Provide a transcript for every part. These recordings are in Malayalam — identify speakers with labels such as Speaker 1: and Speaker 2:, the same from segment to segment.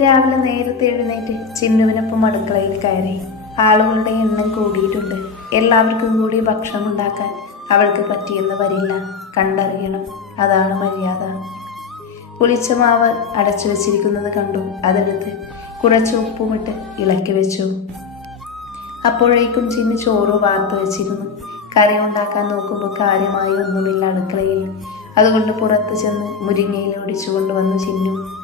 Speaker 1: രാവിലെ നേരത്തെ എഴുന്നേറ്റ് ചിന്നുവിനൊപ്പം അടുക്കളയിൽ കയറി. ആളുകളുടെ എണ്ണം കൂടിയിട്ടുണ്ട്. എല്ലാവർക്കും കൂടി ഭക്ഷണം ഉണ്ടാക്കാൻ അവൾക്ക് പറ്റിയെന്ന് വരില്ല. കണ്ടറിയണം. അതാണ് മര്യാദ. പുളിച്ച മാവ് അടച്ചു വെച്ചിരിക്കുന്നത് കണ്ടു. അതെടുത്ത് കുറച്ച് ഉപ്പുമിട്ട് ഇളക്കി വെച്ചു. അപ്പോഴേക്കും ചിന്നു ചോറ് വാർത്ത് വെച്ചിരുന്നു. കറി ഉണ്ടാക്കാൻ നോക്കുമ്പോൾ കാര്യമായി ഒന്നുമില്ല അടുക്കളയിൽ. അതുകൊണ്ട് പുറത്ത് ചെന്ന് മുരിങ്ങയിൽ ഒടിച്ചു കൊണ്ടുവന്നു ചിന്നു.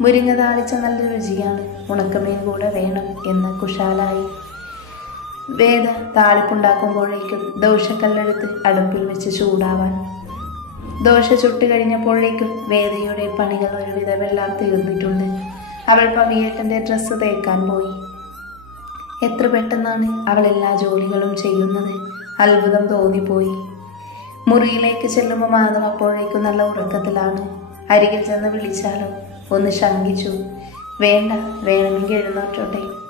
Speaker 1: മുരിങ്ങ താളിച്ച നല്ല രുചിയാണ്. ഉണക്കമീൻ കൂടെ വേണം എന്ന് കുശാലായി. വേദ താളിപ്പുണ്ടാക്കുമ്പോഴേക്കും ദോശക്കല്ലെടുത്ത് അടുപ്പിൽ വെച്ച് ചൂടാവാൻ. ദോശ ചുട്ട് കഴിഞ്ഞപ്പോഴേക്കും വേദയുടെ പണികൾ ഒരുവിധമെല്ലാം തീർന്നിട്ടുണ്ട്. അവൾ പവിയേട്ടന്റെ ഡ്രസ്സ് തേക്കാൻ പോയി. എത്ര പെട്ടെന്നാണ് അവൾ എല്ലാ ജോലികളും ചെയ്യുന്നത്? അത്ഭുതം തോന്നിപ്പോയി. മുറിയിലേക്ക് ചെല്ലുമ്പോൾ മാധവ് അപ്പോഴേക്കും നല്ല ഉറക്കത്തിലാണ്. അരികിൽ ചെന്ന് വിളിച്ചാലോ? ഒന്ന് ശങ്കിച്ചു. വേണ്ട വേണമെങ്കിൽ എഴുന്നോട്ടോട്ടെ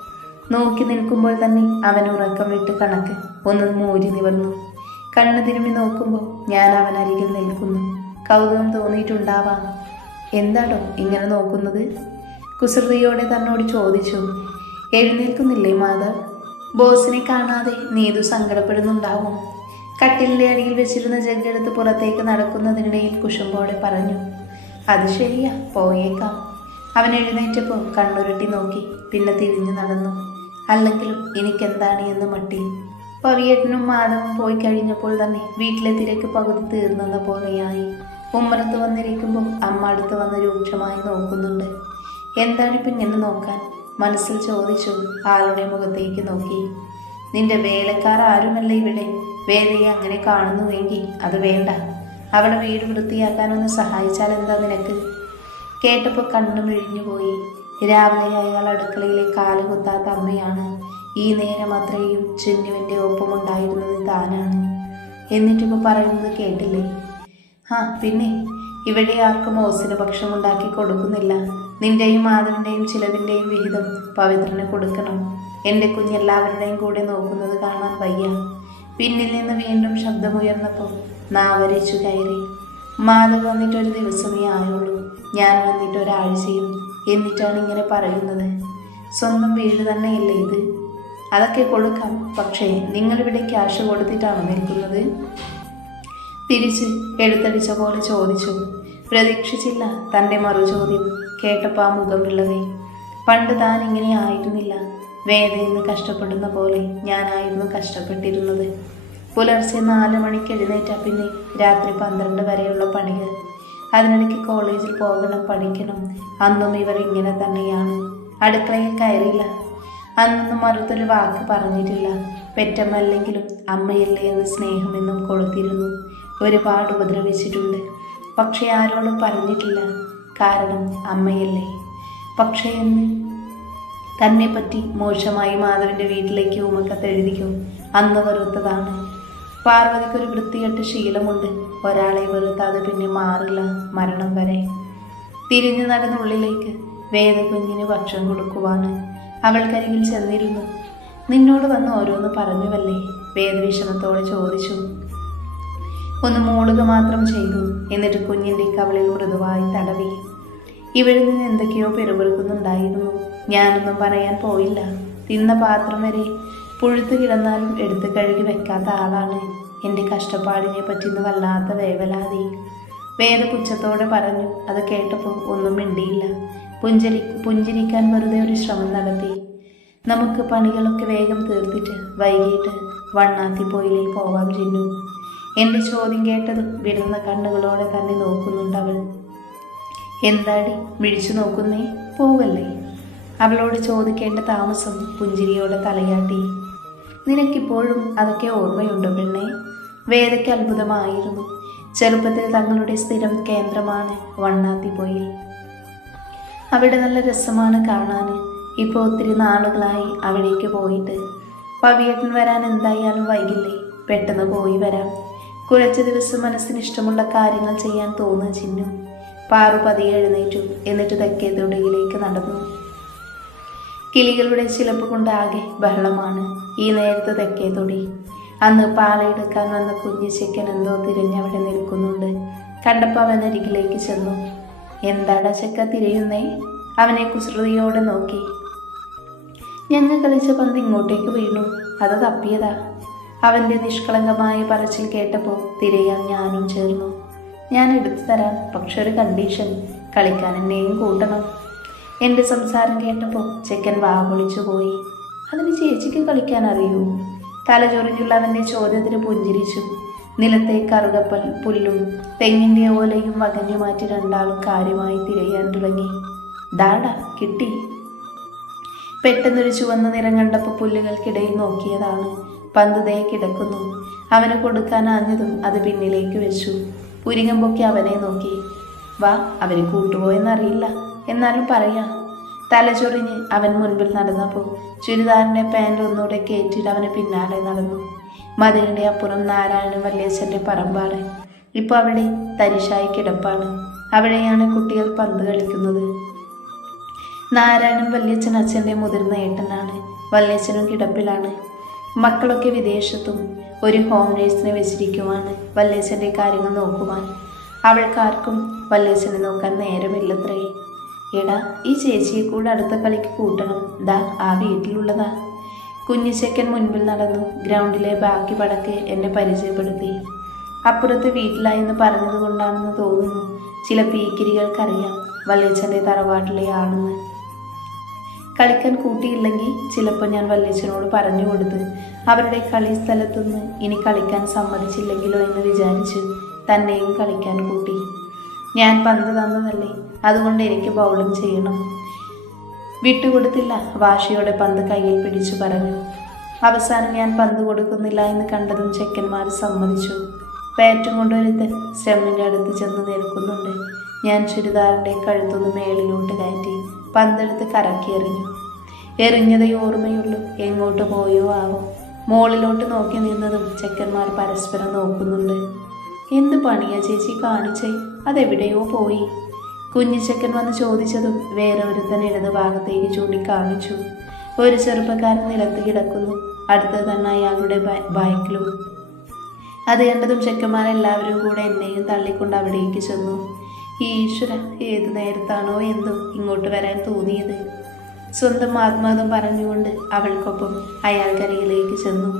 Speaker 1: നോക്കി നിൽക്കുമ്പോൾ തന്നെ അവൻ ഉറക്കം വിട്ട് കണക്ക് ഒന്ന് മൂരി നിവർന്നു. കണ്ണു തിരുമ്മി നോക്കുമ്പോൾ ഞാൻ അവൻ അരികിൽ നിൽക്കുന്നു. കൗതുകം തോന്നിയിട്ടുണ്ടാവാം. എന്താടോ ഇങ്ങനെ നോക്കുന്നത്? കുസൃതിയോടെ തന്നോട് ചോദിച്ചു. എഴുന്നേൽക്കുന്നില്ലേ മാധവ് ബോസിനെ കാണാതെ നീതു സങ്കടപ്പെടുന്നുണ്ടാവും. കട്ടിലിന്റെ അടിയിൽ വെച്ചിരുന്ന ജഗ്ഗെടുത്ത് പുറത്തേക്ക് നടക്കുന്നതിനിടയിൽ കുശുമ്പോടെ പറഞ്ഞു. അത് ശരിയാ പോയേക്കാം. അവൻ എഴുന്നേറ്റപ്പോൾ കണ്ണുരുട്ടി നോക്കി പിന്നെ തിരിഞ്ഞു നടന്നു. അല്ലെങ്കിലും എനിക്കെന്താണ് എന്ന് മട്ടി. പവിയേട്ടനും മാധവും പോയി കഴിഞ്ഞപ്പോൾ തന്നെ വീട്ടിലെ തിരക്ക് പകുതി തീർന്നെന്ന പോലെയായി. ഉമ്മറത്ത് വന്നിരിക്കുമ്പോൾ അമ്മ അടുത്ത് വന്ന് രൂക്ഷമായി നോക്കുന്നുണ്ട്. എന്താണിപ്പം ഇങ്ങനെ നോക്കാൻ? മനസ്സിൽ ചോദിച്ചു ആളുടെ മുഖത്തേക്ക് നോക്കി. നിന്റെ വേലക്കാർ ആരുമല്ല ഇവിടെ? വേലയെ അങ്ങനെ കാണുന്നുവെങ്കിൽ അത് വേണ്ട. അവളെ വീട് വൃത്തിയാക്കാനൊന്ന് സഹായിച്ചാൽ എന്താ നിനക്ക്? കേട്ടപ്പോൾ കണ്ണു മിഴിഞ്ഞുപോയി രാവിലെ അയാൾ അടുക്കളയിലെ കാൽ കുത്താത്ത അമ്മയാണ്. ഈ നേരം അത്രയും ചിന്നുവിന്റെ ഒപ്പമുണ്ടായിരുന്നത് താനാണ്. എന്നിട്ടിപ്പോൾ പറയുന്നത് കേട്ടില്ലേ? ആ പിന്നെ. ഇവിടെ ആർക്കും ഓസിന് ഭക്ഷണം ഉണ്ടാക്കി കൊടുക്കുന്നില്ല. നിന്റെയും മാധവിന്റെയും ചിലവിന്റെയും വിഹിതം പവിത്രന് കൊടുക്കണം. എന്റെ കുഞ്ഞെല്ലാവരുടെയും കൂടെ നോക്കുന്നത് കാണാൻ വയ്യ. പിന്നിൽ നിന്ന് വീണ്ടും ശബ്ദമുയർന്നപ്പോൾ നാവരിച്ചു കയറി. മാധവ് വന്നിട്ട് ഒരു ദിവസമേ ആയുള്ളൂ. ഞാൻ വന്നിട്ട് ഒരാഴ്ചയും എന്നിട്ടാണ് ഇങ്ങനെ പറയുന്നത്. സ്വന്തം വീട് തന്നെയല്ലേ ഇത്? അതൊക്കെ കൊടുക്കാം. പക്ഷേ നിങ്ങളിവിടെ ക്യാഷ് കൊടുത്തിട്ടാണ് നിൽക്കുന്നത്? തിരിച്ച് എടുത്തടിച്ച പോലെ ചോദിച്ചു. പ്രതീക്ഷിച്ചില്ല തന്റെ മറുചോദ്യം കേട്ടപ്പോൾ ആ മുഖം വിളവേ പണ്ട് താൻ ഇങ്ങനെ ആയിരുന്നില്ല. വേദയെന്ന് കഷ്ടപ്പെടുന്ന പോലെ ഞാനായിരുന്നു കഷ്ടപ്പെട്ടിരുന്നത്. പുലർച്ചെ നാല് മണിക്ക് എഴുന്നേറ്റാൽ പിന്നെ രാത്രി പന്ത്രണ്ട് വരെയുള്ള പണികൾ അതിനിടയ്ക്ക് കോളേജിൽ പോകണം പഠിക്കണം. അന്നും ഇവർ ഇങ്ങനെ തന്നെയാണ്. അടുക്കളയിൽ കയറില്ല അന്നൊന്നും മറുത്തൊരു വാക്ക് പറഞ്ഞിട്ടില്ല. പെറ്റമ്മല്ലെങ്കിലും അമ്മയല്ലേ എന്ന് സ്നേഹമെന്നും കൊളുത്തിരുന്നു. ഒരുപാട് ഉപദ്രവിച്ചിട്ടുണ്ട്. പക്ഷേ ആരോടും പറഞ്ഞിട്ടില്ല. കാരണം അമ്മയല്ലേ. പക്ഷേ എന്ന് തന്നെ പറ്റി മോശമായി മാധവന്റെ വീട്ടിലേക്ക് ഉമക്കത്ത് എഴുതിക്കും. അന്ന് വെറുത്തതാണ് പാർവതിക്ക് ഒരു വൃത്തികെട്ട ശീലമുണ്ട്. ഒരാളെ വെറുത്താതെ പിന്നെ മാറില്ല മരണം വരെ. തിരിഞ്ഞു നടന്നുള്ളിലേക്ക് വേദകുഞ്ഞിന് ഭക്ഷണം കൊടുക്കുവാണ്. അവൾക്കരികിൽ ചെന്നിരുന്നു. നിന്നോട് വന്ന് ഓരോന്ന് പറഞ്ഞുവല്ലേ? വേദവിഷമത്തോടെ ചോദിച്ചു. ഒന്ന് മൂളുക മാത്രം ചെയ്തു എന്നിട്ട് കുഞ്ഞിന്റെ കവളിൽ മൃദുവായി തടവി. ഇവിടെ നിന്ന് എന്തൊക്കെയോ പെരുവിറുക്കുന്നുണ്ടായിരുന്നു ഞാനൊന്നും പറയാൻ പോയില്ല. തിന്ന പാത്രം വരെ പുഴുത്തു കിടന്നാലും എടുത്ത് കഴുകി വെക്കാത്ത ആളാണ്. എന്റെ കഷ്ടപ്പാടിനെ പറ്റിന്ന് വല്ലാത്ത വേവലാതി. വേദപുച്ഛത്തോടെ പറഞ്ഞു. അത് കേട്ടപ്പോൾ ഒന്നും മിണ്ടിയില്ല. പുഞ്ചരി പുഞ്ചിരിക്കാൻ വെറുതെ ഒരു ശ്രമം നടത്തി. നമുക്ക് പണികളൊക്കെ വേഗം തീർത്തിട്ട് വൈകിട്ട് വണ്ണാത്തിപ്പൊയിലിൽ പോവാം ചിന്നു. എന്റെ ചോദ്യം കേട്ടത് വിടുന്ന കണ്ണുകളോടെ തന്നെ നോക്കുന്നുണ്ട് അവൾ. എന്താടി? വിഴിച്ചു നോക്കുന്നേ? പോവല്ലേ? അവളോട് ചോദിക്കേണ്ട താമസം പുഞ്ചിരിയോടെ തലയാട്ടി. നിനക്കിപ്പോഴും അതൊക്കെ ഓർമ്മയുണ്ടോ പെണ്ണെ? വേദയ്ക്ക് അത്ഭുതമായിരുന്നു. ചെറുപ്പത്തിൽ തങ്ങളുടെ സ്ഥിരം കേന്ദ്രമാണ് വണ്ണാത്തിപ്പൊയിൽ അവിടെ നല്ല രസമാണ് കാണാൻ. ഇപ്പോൾ ഒത്തിരി നാളുകളായി അവിടേക്ക് പോയിട്ട്. പവിയേട്ടൻ വരാൻ എന്തായാലും വൈകില്ലേ? പെട്ടെന്ന് പോയി വരാം. കുറച്ച് ദിവസം മനസ്സിന് ഇഷ്ടമുള്ള കാര്യങ്ങൾ ചെയ്യാൻ തോന്നുക ചിന്നു. പാറു പതിയെ എഴുന്നേറ്റു. എന്നിട്ട് തെക്കേ തൊടിയിലേക്ക് നടന്നു. കിളികളുടെ ചിലപ്പ് കൊണ്ടാകെ ബഹളമാണ്. ഈ നേരത്തെ തെക്കേ തൊടി. അന്ന് പാളയെടുക്കാൻ വന്ന കുഞ്ഞു ചെക്കൻ എന്തോ തിരിഞ്ഞവിടെ നിൽക്കുന്നുണ്ട്. കണ്ടപ്പോൾ അവൻ അരികിലേക്ക് ചെന്നു. എന്താണ് ചെക്ക തിരയുന്നേ? അവനെ കുസൃതിയോടെ നോക്കി. ഞങ്ങൾ കളിച്ച പന്ത് ഇങ്ങോട്ടേക്ക് വീണു. അത് തപ്പിയതാ. അവന്റെ നിഷ്കളങ്കമായ പറച്ചിൽ കേട്ടപ്പോൾ തിരയാൻ ഞാനും ചേർന്നു. ഞാൻ എടുത്തു തരാം. പക്ഷെ ഒരു കണ്ടീഷൻ കളിക്കാൻ എന്നെയും കൂട്ടണം. എന്റെ സംസാരം കേട്ടപ്പോൾ ചെക്കൻ വാ പൊളിച്ചു പോയി. അതിന് ചേച്ചിക്ക് കളിക്കാൻ അറിയൂ? തലചൊറിഞ്ഞുള്ള അവന്റെ ചോദ്യത്തിന് പുഞ്ചിരിച്ചു. നിലത്തെ കറുകപ്പൽ പുല്ലും തെങ്ങിന്റെ ഓലയും വകഞ്ഞു മാറ്റി രണ്ടാളും കാര്യമായി തിരയാൻ തുടങ്ങി. ദാട കിട്ടി. പെട്ടെന്നൊരു ചുവന്ന നിറം കണ്ടപ്പോൾ പുല്ലുകൾക്കിടയിൽ നോക്കിയതാണ്. പന്ത് ദേ കിടക്കുന്നു. അവന് കൊടുക്കാൻ ആഞ്ഞതും അത് പിന്നിലേക്ക് വെച്ചു. പുരികം പൊക്കി അവനെ നോക്കി. വാ അവരെ കൂട്ടുപോയെന്നറിയില്ല. എന്നാലും പറയാ തലചൊറിഞ്ഞ് അവൻ മുൻപിൽ നടന്നപ്പോൾ ചുരിദാറിന്റെ പാന്റ് ഒന്നുകൂടെ കയറ്റിയിട്ട് അവന് പിന്നാലെ നടന്നു. മതിലിന്റെ അപ്പുറം നാരായണൻ വല്യച്ഛന്റെ പറമ്പാണ്. ഇപ്പോൾ അവിടെ തരിശായി കിടപ്പാണ്. അവിടെയാണ് കുട്ടികൾ പന്ത് കളിക്കുന്നത്. നാരായണൻ വല്യച്ഛൻ അച്ഛന്റെ മുതിർന്ന ഏട്ടനാണ്. വല്യച്ഛനും കിടപ്പിലാണ്. മക്കളൊക്കെ വിദേശത്തും ഒരു ഹോം നേഴ്സിനെ വെച്ചിരിക്കുവാണ് വല്യച്ഛന്റെ കാര്യങ്ങൾ നോക്കുവാൻ. അവൾക്കാർക്കും വല്യച്ഛനെ നോക്കാൻ നേരമില്ലത്രേ. എടാ ഈ ചേച്ചിയെ കൂടെ അടുത്ത കളിക്ക് കൂട്ടണം. ദാ ആ വീട്ടിലുള്ളതാ. കുഞ്ഞിച്ചക്കൻ മുൻപിൽ നടന്നു ഗ്രൗണ്ടിലെ ബാക്കി പടക്ക് എന്നെ പരിചയപ്പെടുത്തി. അപ്പുറത്ത് വീട്ടിലായെന്ന് പറഞ്ഞത് കൊണ്ടാണെന്ന് തോന്നുന്നു. ചില പീക്കിരികൾക്കറിയാം വല്യച്ഛന്റെ തറവാട്ടിലെ ആണെന്ന് കളിക്കാൻ കൂട്ടിയില്ലെങ്കിൽ ചിലപ്പോൾ ഞാൻ വല്യച്ഛനോട് പറഞ്ഞു കൊടുത്ത് അവരുടെ കളി സ്ഥലത്തുനിന്ന് ഇനി കളിക്കാൻ സമ്മതിച്ചില്ലെങ്കിലോ എന്ന് വിചാരിച്ച് തന്നെയും കളിക്കാൻ കൂട്ടി. ഞാൻ പന്ത് തന്നതല്ലേ അതുകൊണ്ട് എനിക്ക് ബൗളിംഗ് ചെയ്യണം. വിട്ടുകൊടുത്തില്ല വാശിയോടെ പന്ത് കയ്യിൽ പിടിച്ചു പറഞ്ഞു. അവസാനം ഞാൻ പന്ത് കൊടുക്കുന്നില്ല എന്ന് കണ്ടതും ചെക്കന്മാർ സമ്മതിച്ചു. ബാറ്റും കൊണ്ടൊരുത്തൻ സ്റ്റെമ്മിന്റെ അടുത്ത് ചെന്ന് നിൽക്കുന്നുണ്ട്. ഞാൻ ചുരിദാറിന്റെ കഴുത്തൊന്ന് മേളിലോട്ട് കയറ്റി പന്തെടുത്ത് കറക്കി എറിഞ്ഞു. എറിഞ്ഞതേ ഓർമ്മയുള്ളൂ എങ്ങോട്ട് പോയോ ആവോ. മോളിലോട്ട് നോക്കി നിന്നതും ചെക്കന്മാർ പരസ്പരം നോക്കുന്നുണ്ട്. എന്ത് പണിയാ ചേച്ചി കാണിച്ചേ? അതെവിടെയോ പോയി. കുഞ്ഞിച്ചക്കൻ വന്ന് ചോദിച്ചതും വേറെ ഒരുത്തൻ ഇടത് ഭാഗത്തേക്ക് ചൂണ്ടിക്കാണിച്ചു ഒരു ചെറുപ്പക്കാരൻ നിലത്ത് കിടക്കുന്നു. അടുത്തത് തന്നെ അയാളുടെ ബൈക്കിലും. അത് കണ്ടതും ചെക്കന്മാരെല്ലാവരും കൂടെ എന്നെയും തള്ളിക്കൊണ്ട് അവിടേക്ക് ചെന്നു. ഈശ്വര ഏത് നേരത്താണോ എന്തോ ഇങ്ങോട്ട് വരാൻ തോന്നിയത്? സ്വന്തം ആത്മാതം പറഞ്ഞുകൊണ്ട് അവൾക്കൊപ്പം അയാൾക്കരികിലേക്ക് ചെന്നു.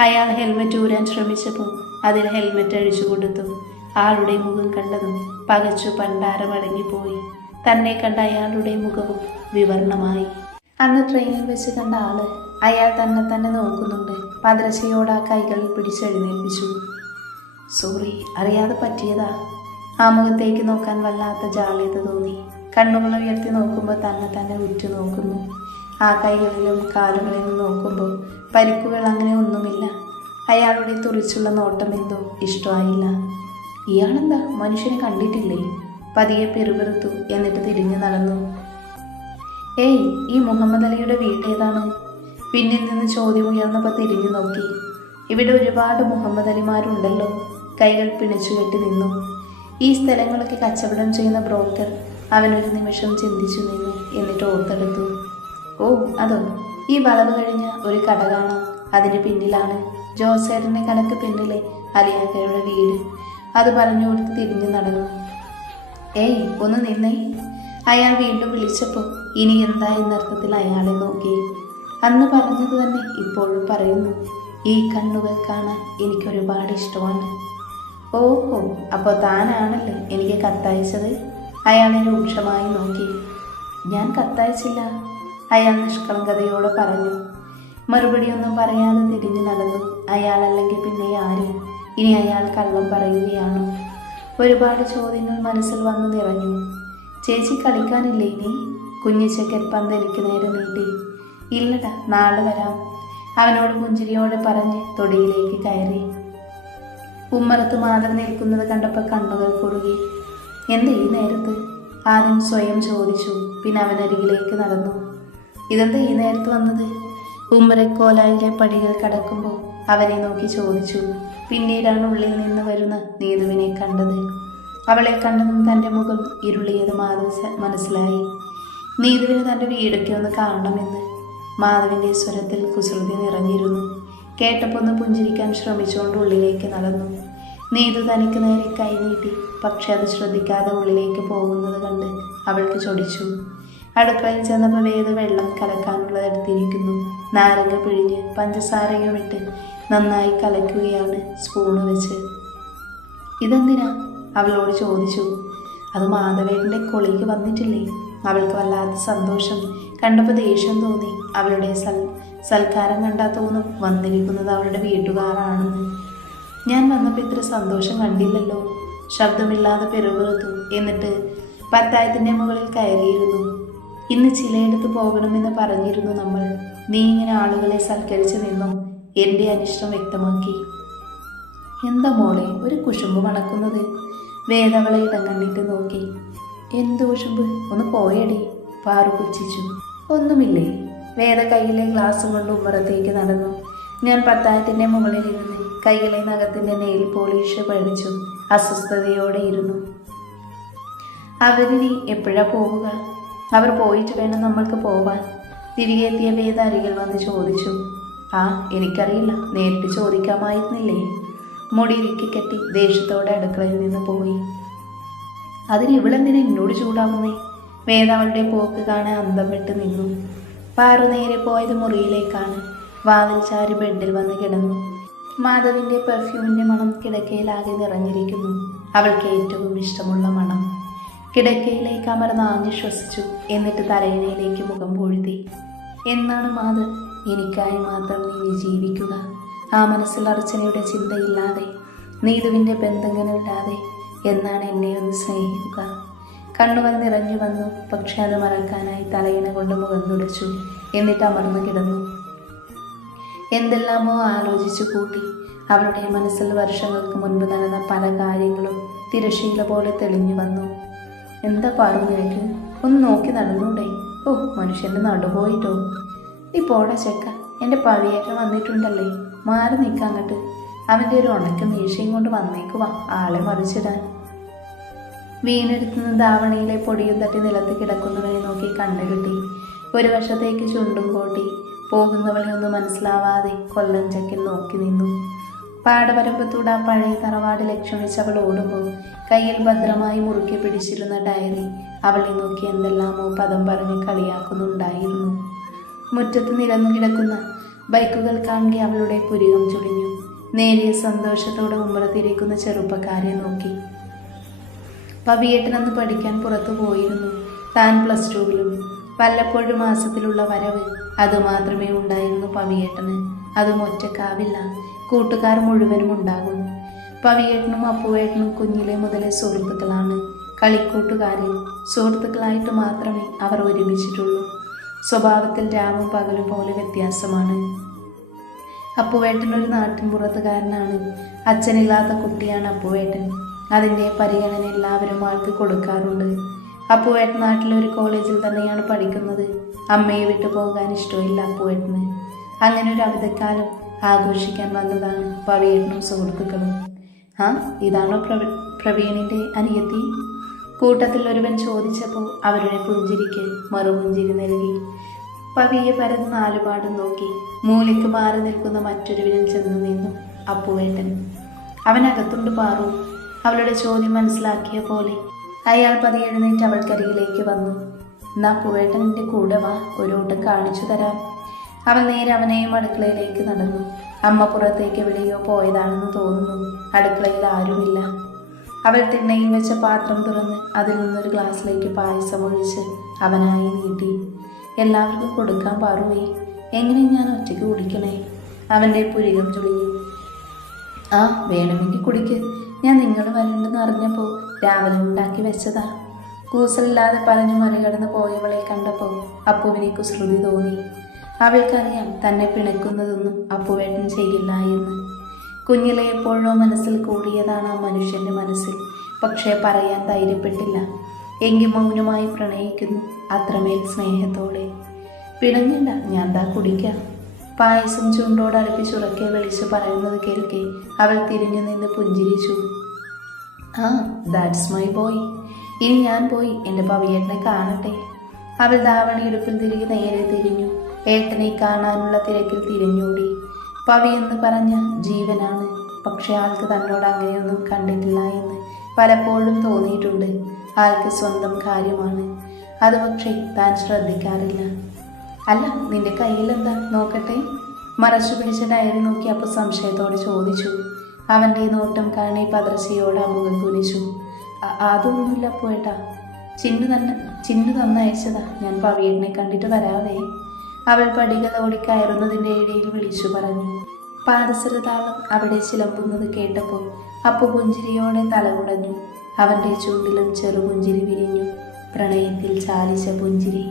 Speaker 1: അയാൾ ഹെൽമെറ്റ് ഊരാൻ ശ്രമിച്ചപ്പോൾ അതിൽ ഹെൽമെറ്റ് അഴിച്ചു കൊടുത്തു ആളുടെ മുഖം കണ്ടതും പകച്ചു പണ്ടാരമടങ്ങിപ്പോയി തന്നെ കണ്ട അയാളുടെ മുഖവും വിവർണമായി. അന്ന് ട്രെയിനിൽ വെച്ച് കണ്ട ആൾ അയാൾ തന്നെ തന്നെ നോക്കുന്നുണ്ട്. പതരശയോട് ആ കൈകൾ പിടിച്ചെഴുന്നേൽപ്പിച്ചു. സോറി അറിയാതെ പറ്റിയതാ. ആ മുഖത്തേക്ക് നോക്കാൻ വല്ലാത്ത ജാള്യത തോന്നി. കണ്ണുകൾ ഉയർത്തി നോക്കുമ്പോൾ തന്നെ തന്നെ ഉറ്റു നോക്കുന്നു. ആ കൈകളിലും കാലുകളിലും നോക്കുമ്പോൾ പരിക്കുകൾ അങ്ങനെ ഒന്നുമില്ല. അയാളുടെ തുറിച്ചുള്ള നോട്ടം എന്തോ ഇഷ്ടമായില്ല. ഇയാളെന്താ? മനുഷ്യനെ കണ്ടിട്ടില്ലേ? പതിയെ പെരുപെറുത്തു എന്നിട്ട് തിരിഞ്ഞു നടന്നു. ഏയ് ഈ മുഹമ്മദ് അലിയുടെ വീട്ടേതാണ് പിന്നിൽ നിന്ന് ചോദ്യം ഉയർന്നപ്പോൾ തിരിഞ്ഞു നോക്കി. ഇവിടെ ഒരുപാട് മുഹമ്മദ് അലിമാരുണ്ടല്ലോ. കൈകൾ പിണിച്ചു കെട്ടി നിന്നു. ഈ സ്ഥലങ്ങളൊക്കെ കച്ചവടം ചെയ്യുന്ന ബ്രോക്കർ അവനൊരു നിമിഷം ചിന്തിച്ചു നിന്നു എന്നിട്ട് ഓർത്തെടുത്തു. ഓ അതോ ഈ വളവ് കഴിഞ്ഞ ഒരു കട കാണാം. അതിന് പിന്നിലാണ് ജോസേട്ടന്റെ കണക്ക് പിന്നിലെ അലിയാക്കയുടെ വീട്. അത് പറഞ്ഞു കൊടുത്ത് തിരിഞ്ഞു നടന്നു. ഏയ് ഒന്ന് നിന്നേ. അയാൾ വീണ്ടും വിളിച്ചപ്പോൾ ഇനി എന്താ? എന്നർത്ഥത്തിൽ അയാളെ നോക്കി. അന്ന് പറഞ്ഞത് തന്നെ ഇപ്പോഴും പറയുന്നു ഈ കണ്ണുകൾ കാണാൻ എനിക്ക് ഒരുപാട് ഇഷ്ടമാണ്. ഓഹോ അപ്പോൾ താനാണല്ലേ എനിക്ക് കത്തയച്ചത്? അയാളെ രൂക്ഷമായി നോക്കി. ഞാൻ കത്തയച്ചില്ല അയാൾ നിഷ്കളങ്കതയോടെ പറഞ്ഞു. മറുപടിയൊന്നും പറയാതെ തിരിഞ്ഞു നടന്നു. അയാളല്ലെങ്കിൽ പിന്നെ ആര് ഇനി അയാൾ കള്ളം പറയുകയാണോ. ഒരുപാട് ചോദ്യങ്ങൾ മനസ്സിൽ വന്നു നിറഞ്ഞു. ചേച്ചി കളിക്കാനില്ലേ ഇനി? കുഞ്ഞിച്ചക്കൻ പന്ത് എനിക്ക് നേരെ നീട്ടി. ഇല്ലടാ നാളെ വരാം. അവനോട് പുഞ്ചിരിയോടെ പറഞ്ഞ് തൊടിയിലേക്ക് കയറി. ഉമ്മറത്ത് മാതൃ നിൽക്കുന്നത് കണ്ടപ്പോൾ കണ്ണുകൾ കുറുകി. എന്ത് ഈ നേരത്ത്? ആദ്യം സ്വയം ചോദിച്ചു പിന്നെ അവനരികിലേക്ക് നടന്നു. ഇതെന്താ ഈ നേരത്ത് വന്നത്? ഉമ്മരക്കോലായിലെ പടികൾ കടക്കുമ്പോൾ അവനെ നോക്കി ചോദിച്ചു പിന്നീടാണ് ഉള്ളിൽ നിന്ന് വരുന്ന നീതുവിനെ കണ്ടത്? അവളെ കണ്ടതും തന്റെ മുഖം ഇരുളിയത് മാധവ് മനസ്സിലായി. നീതുവിന് തന്റെ വീടൊക്കെ ഒന്ന് കാണണമെന്ന് മാധവിന്റെ സ്വരത്തിൽ കുസൃതി നിറഞ്ഞിരുന്നു. കേട്ടപ്പോൾ ഒന്ന് പുഞ്ചിരിക്കാൻ ശ്രമിച്ചുകൊണ്ട് ഉള്ളിലേക്ക് നടന്നു. നീതു തനിക്ക് നേരെ കൈനീട്ടി പക്ഷെ അത് ശ്രദ്ധിക്കാതെ ഉള്ളിലേക്ക് പോകുന്നത് കണ്ട് അവൾക്ക് ചൊടിച്ചു. അടുക്കളയിൽ ചെന്നപ്പോൾ വേദ വെള്ളം കലക്കാനുള്ളത് എടുത്തിരിക്കുന്നു. നാരങ്ങ പിഴിഞ്ഞ് പഞ്ചസാരയും ഇട്ട് നന്നായി കലക്കുകയാണ് സ്പൂണ് വെച്ച്. ഇതെന്തിനാ? അവളോട് ചോദിച്ചു. അത് മാധവേട്ടന്റെ കൊളിക്ക് വന്നിട്ടില്ലേ? അവൾക്ക് വല്ലാത്ത സന്തോഷം. കണ്ടപ്പോൾ ദേഷ്യം തോന്നി. അവളുടെ സൽ സൽക്കാരം കണ്ടാൽ തോന്നും. വന്നിരിക്കുന്നത് അവളുടെ വീട്ടുകാരാണെന്ന് ഞാൻ വന്നപ്പോൾ ഇത്ര സന്തോഷം കണ്ടില്ലല്ലോ. ശബ്ദമില്ലാതെ പെരുവിറുത്തു. എന്നിട്ട് പത്തായത്തിന്റെ മുകളിൽ കയറിയിരുന്നു. ഇന്ന് ചിലയിടത്ത് പോകണമെന്ന് പറഞ്ഞിരുന്നു നമ്മൾ. നീ ഇങ്ങനെ ആളുകളെ സൽക്കരിച്ചു നിന്നോ. എന്റെ അനിഷ്ടം വ്യക്തമാക്കി. എന്താ മോളെ ഒരു കുശുമ്പ് മണക്കുന്നത്? വേദവളെ ഇടം കണ്ടിട്ട് നോക്കി. എന്ത് കുശുമ്പ്? ഒന്ന് പോയടി. പാറു പുച്ഛിച്ചു ഒന്നുമില്ലേ? വേദ കയ്യിലെ ഗ്ലാസ് കൊണ്ട് ഉമ്മറത്തേക്ക് നടന്നു. ഞാൻ പത്തായത്തിന്റെ മുകളിൽ ഇരുന്ന് കയ്യിലെ നഖത്തിന്റെ നെയിൽ പോളിഷ് പഴിച്ചു അസ്വസ്ഥതയോടെ ഇരുന്നു. അവരിനി എപ്പോഴാ പോവുക? അവർ പോയിട്ട് വേണം നമ്മൾക്ക് പോവാൻ. തിരികെ എത്തിയ വേദ അരികിൽ വന്ന് ചോദിച്ചു. ആ എനിക്കറിയില്ല. നേരിട്ട് ചോദിക്കാമായിരുന്നില്ലേ? മുടി ഇറുക്കി കെട്ടി ദേഷ്യത്തോടെ അടുക്കളയിൽ നിന്ന് പോയി. അതിന് ഇവളെന്തിനാ എന്നോട് ചൂടാവുന്നേ? വേദ പോക്ക് കാണാൻ അന്തം വിട്ട് നിന്നു. പാറു നേരെ പോയത് മുറിയിലേക്കാണ്. വാതിൽ ചാരി ബെഡിൽ വന്ന് കിടന്നു. മാധവിന്റെ പെർഫ്യൂമിന്റെ മണം കിടക്കയിലാകെ നിറഞ്ഞിരിക്കുന്നു. അവൾക്ക് ഏറ്റവും ഇഷ്ടമുള്ള മണം. കിടക്കയിലേക്ക് അമർന്ന് ആഞ്ഞു ശ്വസിച്ചു. എന്നിട്ട് തലയിണയിലേക്ക് മുഖം പൊഴുതി. എന്നാണ് മാധവ്? എനിക്കായി മാത്രം നീ ജീവിക്കുക. ആ മനസ്സിൽ അർച്ചനയുടെ ചിന്തയില്ലാതെ നീതുവിന്റെ ബന്ധങ്ങളില്ലാതെ എന്നാണ് എന്നെ ഒന്ന് സ്നേഹിക്കുക. കണ്ണുകൾ നിറഞ്ഞു വന്നു പക്ഷെ അത് മറക്കാനായി തലയിണ കൊണ്ട് മുഖം തുടച്ചു എന്നിട്ട് അമർന്നു കിടന്നു. എന്തെല്ലാമോ ആലോചിച്ചു കൂട്ടി അവളുടെ മനസ്സിൽ വർഷങ്ങൾക്ക് മുൻപ് നടന്ന പല കാര്യങ്ങളും തിരശീല പോലെ തെളിഞ്ഞു വന്നു. എന്താ പറഞ്ഞു നിനക്ക്? ഒന്ന് നോക്കി നടന്നൂടെ? ഓ മനുഷ്യന്റെ നടുപോയിട്ടോ? നീ പോടാ ചെക്ക. എന്റെ പവിയൊക്കെ വന്നിട്ടുണ്ടല്ലേ? മാറി നിൽക്കാൻ അങ്ങോട്ട്. അവന്റെ ഒരു ഉണക്ക മീശയും കൊണ്ട് വന്നേക്കുവാ ആളെ മറിച്ചിടാൻ. വീണെടുത്തുന്ന ധാവണയിലെ പൊടിയും തട്ടി നിലത്ത് കിടക്കുന്നവനെ നോക്കി കണ്ണു കിട്ടി. ഒരു വശത്തേക്ക് ചുണ്ടും കോട്ടി. പോകുന്നവളെയൊന്നും മനസ്സിലാവാതെ കൊല്ലം ചക്കിൽ നോക്കി നിന്നു. പാടവരമ്പത്തൂടെ ആ പഴയ തറവാട് ലക്ഷ്യം അവൾ ഓടുമ്പോൾ കയ്യിൽ ഭദ്രമായി മുറുക്കി പിടിച്ചിരുന്ന ഡയറി അവളെ നോക്കി എന്തെല്ലാമോ പദം പറഞ്ഞ് കളിയാക്കുന്നുണ്ടായിരുന്നു. മുറ്റത്ത് നിരന്നു കിടക്കുന്ന ബൈക്കുകൾ കാണി അവളുടെ പുരികം ചുളിഞ്ഞു. നേരിയ സന്തോഷത്തോടെ ഉമ്മറത്തിരിക്കുന്ന ചെറുപ്പക്കാരെ നോക്കി. പവിയേട്ടൻ അന്ന് പഠിക്കാൻ പുറത്തു പോയിരുന്നു. താൻ പ്ലസ് ടുവിലും വല്ലപ്പോഴും മാസത്തിലുള്ള വരവ് അതുമാത്രമേ ഉണ്ടായിരുന്നു പവിയേട്ടന്. അതും ഒറ്റക്കാവില്ല. കൂട്ടുകാർ മുഴുവനും ഉണ്ടാകും. പവിയേട്ടനും അപ്പുവേട്ടനും കുഞ്ഞിലെ മുതലേ സുഹൃത്തുക്കളാണ്. കളിക്കൂട്ടുകാരിൽ സുഹൃത്തുക്കളായിട്ട് മാത്രമേ അവർ ഒരുമിച്ചിട്ടുള്ളൂ. സ്വഭാവത്തിൽ രാവും പകലും പോലെ വ്യത്യാസമാണ്. അപ്പുവേട്ടൻ ഒരു നാട്ടിൻ പുറത്തുകാരനാണ് അച്ഛനില്ലാത്ത കുട്ടിയാണ് അപ്പുവേട്ടൻ. അതിന്റെ പരിഗണന എല്ലാവരും ആൾക്ക് കൊടുക്കാറുണ്ട്. അപ്പുവേട്ടൻ നാട്ടിലെ ഒരു കോളേജിൽ തന്നെയാണ് പഠിക്കുന്നത്. അമ്മയെ വിട്ടു പോകാൻ ഇഷ്ടമില്ല അപ്പുവേട്ടന്. അങ്ങനെ ഒരു അവധിക്കാലം ആഘോഷിക്കാൻ വന്നതാണ് പവിയേട്ടനും സുഹൃത്തുക്കളും. ആ ഇതാണോ പ്രവീണിന്റെ അനിയത്തി? കൂട്ടത്തിൽ ഒരുവൻ ചോദിച്ചപ്പോൾ അവരുടെ പുഞ്ചിരിക്ക് മറുപുഞ്ചിരി നൽകി. പവിയെ പരന്ന് നാലുപാടും നോക്കി. മൂലയ്ക്ക് മാറി നിൽക്കുന്ന മറ്റൊരുവിനിൽ ചെന്ന് നിന്നു അപ്പുവേട്ടൻ. അവനകത്തുണ്ട് പാറു. അവളുടെ ചോദ്യം മനസ്സിലാക്കിയ പോലെ അയാൾ പതി എഴുന്നേറ്റ് അവൾക്കരികിലേക്ക് വന്നു. എന്നാ പൂവേട്ടന്റെ കൂടെ വാ. ഒരു ഓട്ടം കാണിച്ചു തരാം. അവൾ നേരെ അവനെയും അടുക്കളയിലേക്ക് നടന്നു. അമ്മ പുറത്തേക്ക് എവിടെയോ പോയതാണെന്ന് തോന്നുന്നു. അടുക്കളയിൽ ആരുമില്ല. അവൾ തിണ്ണയിൽ വെച്ച പാത്രം തുറന്ന് അതിൽ നിന്നൊരു ഗ്ലാസ്സിലേക്ക് പായസം ഒഴിച്ച് അവനായി നീട്ടി. എല്ലാവർക്കും കൊടുക്കാൻ പാറുവേ. എങ്ങനെ ഞാൻ ഒറ്റയ്ക്ക് കുടിക്കണേ? അവന്റെ പുരികം ചുളിഞ്ഞു. ആ വേണമെങ്കിൽ കുടിക്ക്. ഞാൻ നിങ്ങൾ വരണ്ടെന്ന് അറിഞ്ഞപ്പോൾ രാവിലെ ഉണ്ടാക്കി വെച്ചതാ. കൂസലില്ലാതെ പറഞ്ഞു മറികടന്ന് പോയവളെ കണ്ടപ്പോൾ അപ്പുവിനെ കുസൃതി തോന്നി. അവൾക്കറിയാം തന്നെ പിണക്കുന്നതൊന്നും അപ്പുവേട്ടൻ ചെയ്യില്ല എന്ന് കുഞ്ഞിലെ എപ്പോഴോ മനസ്സിൽ കൂടിയതാണ് ആ മനുഷ്യന്റെ മനസ്സിൽ. പക്ഷേ പറയാൻ ധൈര്യപ്പെട്ടില്ല. എങ്കിൽ മൗനമായി പ്രണയിക്കുന്നു അത്രമേൽ സ്നേഹത്തോടെ. പിണങ്ങണ്ട ഞാൻ താ കുടിക്കാം. പായസം ചുണ്ടോട് അടുപ്പിച്ചുറക്കെ വിളിച്ചു പറയുന്നത് കേൾക്കെ അവൾ തിരിഞ്ഞു നിന്ന് പുഞ്ചിരിച്ചു. ആ ദാറ്റ്സ് മൈ ബോയ്. ഇനി ഞാൻ പോയി എന്റെ പവിയേട്ടനെ കാണട്ടെ. അവൾ ധാവണി ഇടുപ്പിൽ തിരികെ നേരെ തിരിഞ്ഞു. ഏട്ടനെ കാണാനുള്ള തിരക്കിൽ തിരിഞ്ഞോടി. പവി എന്ന് പറഞ്ഞ ജീവനാണ്. പക്ഷെ ആൾക്ക് തന്നോട് അങ്ങനെയൊന്നും കണ്ടിട്ടില്ല എന്ന് പലപ്പോഴും തോന്നിയിട്ടുണ്ട്. ആൾക്ക് സ്വന്തം കാര്യമാണ്. അത് പക്ഷേ താൻ ശ്രദ്ധിക്കാറില്ല. അല്ല നിന്റെ കയ്യിലെന്താ? നോക്കട്ടെ. മറച്ചു പിടിച്ച ഡയറി നോക്കി അപ്പോൾ സംശയത്തോടെ ചോദിച്ചു. അവന്റെ നോട്ടം കാണി പദ്രശിയോട് അമുഖം കുനിച്ചു. "അ- അതൊന്നുമില്ല പോയിട്ടാ ചിന്നു തന്നെ ചിന്നു തന്നയച്ചതാ. ഞാൻ പവിയനെ കണ്ടിട്ട് വരാവേ. അവൾ പടികളോടി ഓടിക്കയറുന്നതിന്റെ ഇടയിൽ വിളിച്ചു പറഞ്ഞു. പാദസരതാളം അവിടെ ചിലമ്പുന്നത് കേട്ടപ്പോൾ അപ്പു പുഞ്ചിരിയോടെ തലകുടഞ്ഞു അവന്റെ ചുണ്ടിലും ചെറുപുഞ്ചിരി വിരിഞ്ഞു. പ്രണയത്തിൽ ചാലിച്ച പുഞ്ചിരി